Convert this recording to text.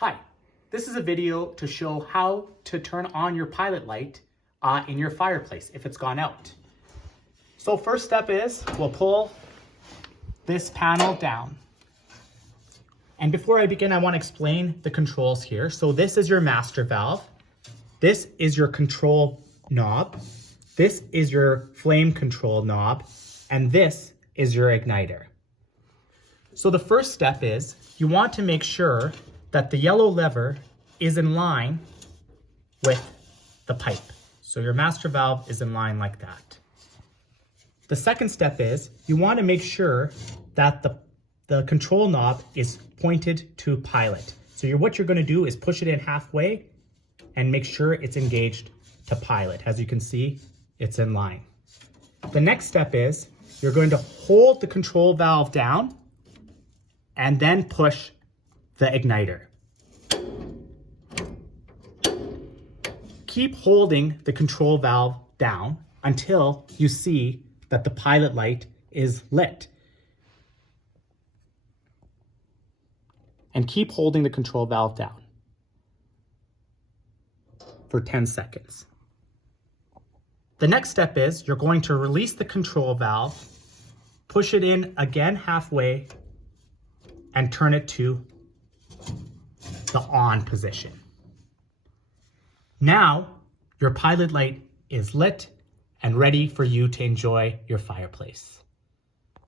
Hi, this is a video to show how to turn on your pilot light in your fireplace if it's gone out. So first step is we'll pull this panel down. And before I begin, I want to explain the controls here. So this is your master valve. This is your control knob. This is your flame control knob. And this is your igniter. So the first step is you want to make sure that the yellow lever is in line with the pipe. So your master valve is in line like that. The second step is you want to make sure that the control knob is pointed to pilot. So what you're going to do is push it in halfway and make sure it's engaged to pilot. As you can see, it's in line. The next step is you're going to hold the control valve down and then push the igniter. Keep holding the control valve down until you see that the pilot light is lit. And keep holding the control valve down for 10 seconds. The next step is you're going to release the control valve, push it in again halfway, and turn it to the on position. Now, your pilot light is lit and ready for you to enjoy your fireplace.